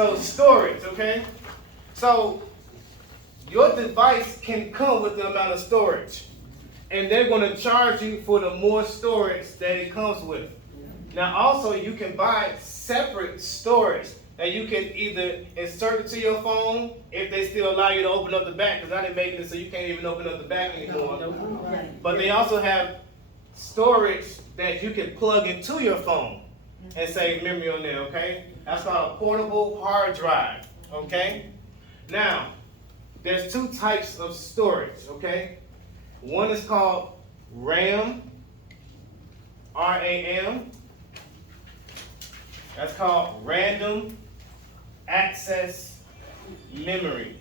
So storage, okay? So your device can come with the amount of storage. And they're going to charge you for the more storage that it comes with. Now also you can buy separate storage that you can either insert it to your phone if they still allow you to open up the back, because now they're making it so you can't even open up the back anymore. But they also have storage that you can plug into your phone and save memory on there, okay? That's called a portable hard drive, okay? Now, there's two types of storage, okay? One is called RAM, RAM. That's called random access memory.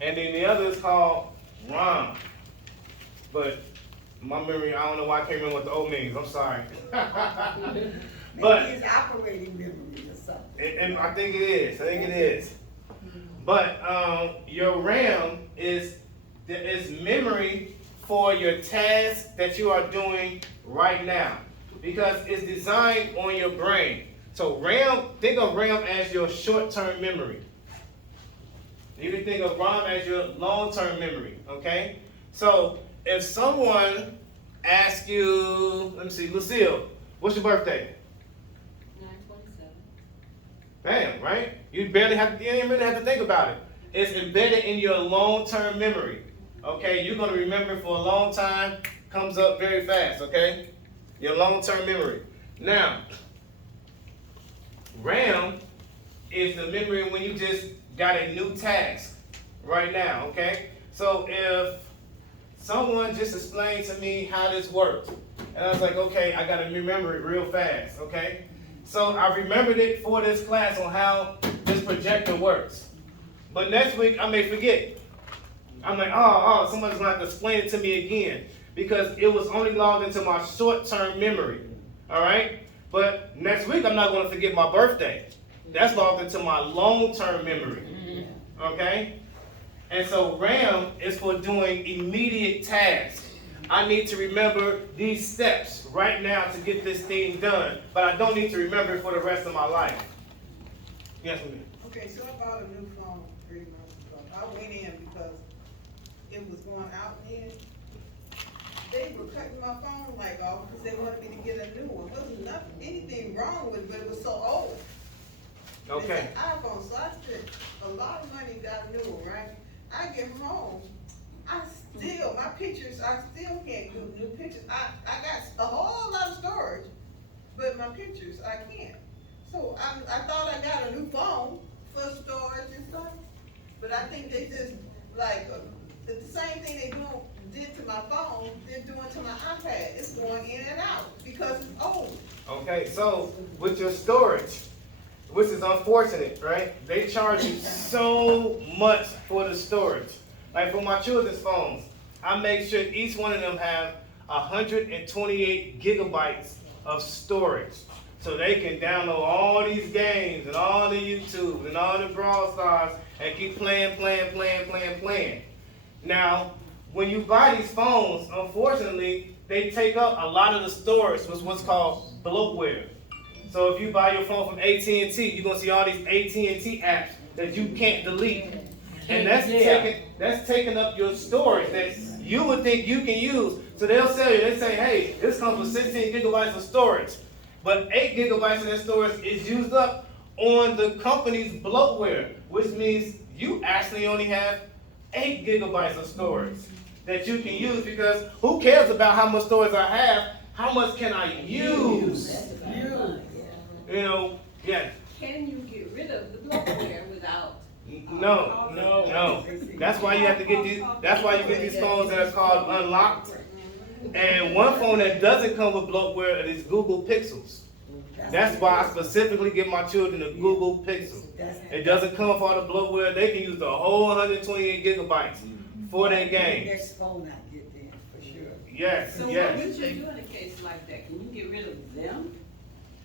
And then the other is called ROM. But my memory, I don't know why I can't remember what the O means. I'm sorry. But it's operating memory or something. And I think it is. But your RAM is memory for your task that you are doing right now, because it's designed on your brain. So RAM, think of RAM as your short-term memory. You can think of RAM as your long-term memory, okay? So if someone asks you, let me see, Lucille, what's your birthday? 9/27. Bam, right? You didn't really have to think about it. It's embedded in your long-term memory. Okay, you're gonna remember it for a long time, comes up very fast, okay? Your long-term memory. Now, RAM is the memory when you just got a new task right now, okay? So if someone just explained to me how this worked, and I was like, okay, I gotta remember it real fast, okay? So I remembered it for this class on how this projector works. But next week I may forget. I'm like, someone's gonna have to explain it to me again, because it was only logged into my short-term memory, all right? But next week I'm not gonna forget my birthday. That's logged into my long-term memory, okay? And so RAM is for doing immediate tasks. I need to remember these steps right now to get this thing done, but I don't need to remember it for the rest of my life. Yes, ma'am. Okay, so I bought a new phone 3 months ago. I went in because it was going out in. They were cutting my phone like off because they wanted me to get a new one. There was nothing, anything wrong with it, but it was so old. Okay. It's an iPhone, so I spent a lot of money, got a new one, right? I get home, my pictures, I still can't do new pictures. I got a whole lot of storage, but my pictures, I can't. So I thought I got a new phone for storage and stuff, but I think they just, like, the same thing they did to my phone, they're doing to my iPad. It's going in and out because it's old. Okay, so with your storage, which is unfortunate, right? They charge you so much for the storage. Like for my children's phones, I make sure each one of them have 128 gigabytes of storage. So they can download all these games and all the YouTube and all the Brawl Stars and keep playing. Now, when you buy these phones, unfortunately, they take up a lot of the storage with what's called bloatware. So if you buy your phone from AT&T, you're gonna see all these AT&T apps that you can't delete. And that's taking up your storage that you would think you can use. So they'll sell you, they say, hey, this comes with 16 gigabytes of storage. But 8 gigabytes of that storage is used up on the company's bloatware, which means you actually only have 8 gigabytes of storage that you can use, because who cares about how much storage I have? How much can I use? You know, yeah. Can you get rid of the bloatware without? No. That's why you have to get these. That's why you get these phones that are called unlocked. And one phone that doesn't come with bloatware is Google Pixels. That's why I specifically give my children a Google Pixel. It doesn't come with all the bloatware. They can use the whole 128 gigabytes for their games. Next phone I get then, for sure. Yes, So yes. what would you do in a case like that? Can you get rid of them?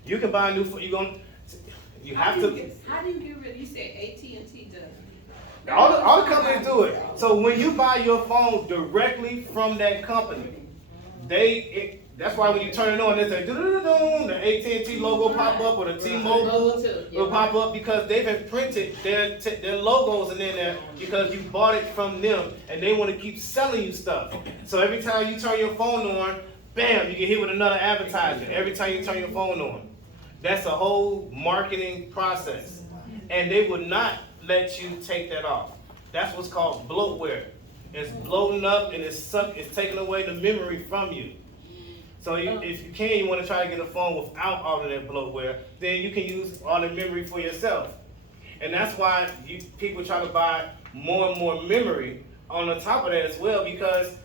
You can buy a new phone. You have to. How do you get rid of? You said AT&T does. All the companies do it. So when you buy your phone directly from that company, that's why when you turn it on, it's like doo-doo-doo-doo, the AT&T logo pop up or the T-Mobile will pop up because they've imprinted their logos in there because you bought it from them and they want to keep selling you stuff. So every time you turn your phone on, bam, you get hit with another advertisement. Every time you turn your phone on. That's a whole marketing process. And they will not let you take that off. That's what's called bloatware. It's bloating up and it's taking away the memory from you. So if you can, you want to try to get a phone without all of that bloatware, then you can use all the memory for yourself. And that's why people try to buy more and more memory on the top of that as well, because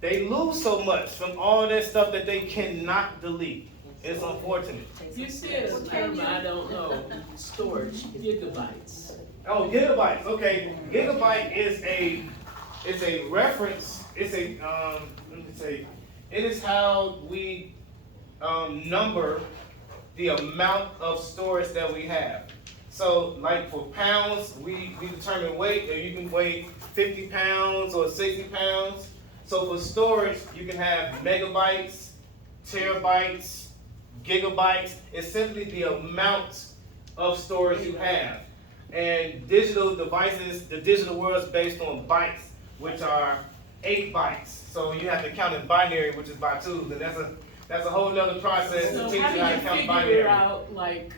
they lose so much from all that stuff that they cannot delete. It's unfortunate. You said a term I don't know, storage, gigabytes. Oh, gigabytes. Okay, gigabyte is a reference. It's a let me say, it is how we number the amount of storage that we have. So, like for pounds, we determine weight. You can weigh 50 pounds or 60 pounds. So for storage, you can have megabytes, terabytes, gigabytes. It's simply the amount of storage you have. And digital devices, the digital world is based on bytes, which are 8 bytes. So you have to count in binary, which is by 2s, and that's a whole nother process to So teach how you how to do you count figure binary. out, like,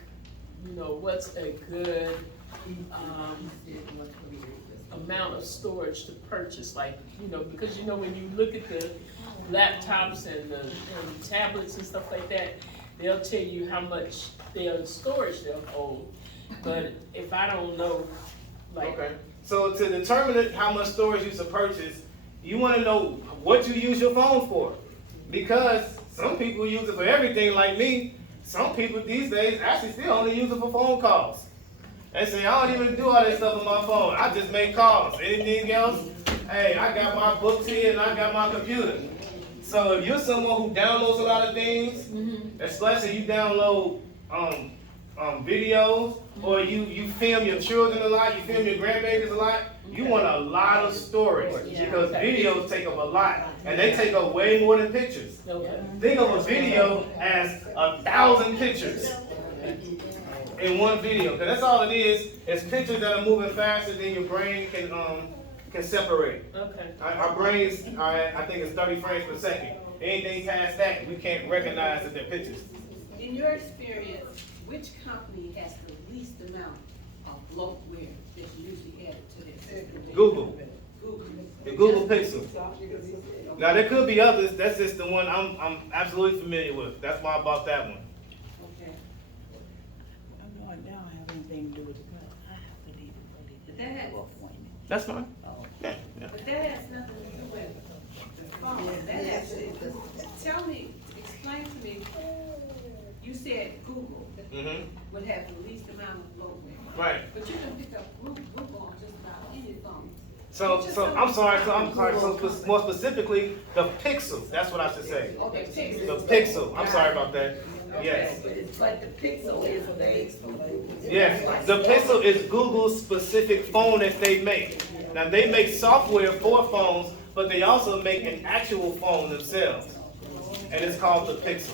you know, what's a good amount of storage to purchase? Like, you know, because you know when you look at the laptops and the tablets and stuff like that, they'll tell you how much their storage they'll hold. But if I don't know, like, Okay. So to determine how much storage you should purchase, you want to know what you use your phone for. Because some people use it for everything like me. Some people these days actually still only use it for phone calls. They say, I don't even do all that stuff on my phone. I just make calls. Anything else? Hey, I got my books here and I got my computer. So if you're someone who downloads a lot of things, especially you download videos, or you film your children a lot, you film your grandbabies a lot, you want a lot of storage because videos take up a lot, and they take up way more than pictures. okay. Think of a video as 1,000 pictures in one video, because that's all it is. It's pictures that are moving faster than your brain can separate. Okay. Our brains are at, I think it's 30 frames per second. Anything past that, we can't recognize that they're pictures. In your experience, which company has the least amount of bloatware that's usually added to their system? Google. Google. The Google Pixel. Now there could be others. That's just the one I'm absolutely familiar with. That's why I bought that one. Okay. I'm going down, have anything to do with the gun. I have to leave it for But that has, That's fine. Oh. Yeah, yeah. but that has nothing to do with the phone. That has to, tell me, explain to me, you said Google Mhm. would have the least amount of bloatware. Right. But you can pick up Google on just about any phone. So I'm sorry. So more specifically, the Pixel. That's what I should say. Okay, The Pixel. Pixel. I'm sorry about that. Yes. But the Pixel is based on. Yes. The Pixel is Google's specific phone that they make. Now they make software for phones, but they also make an actual phone themselves, and it's called the Pixel.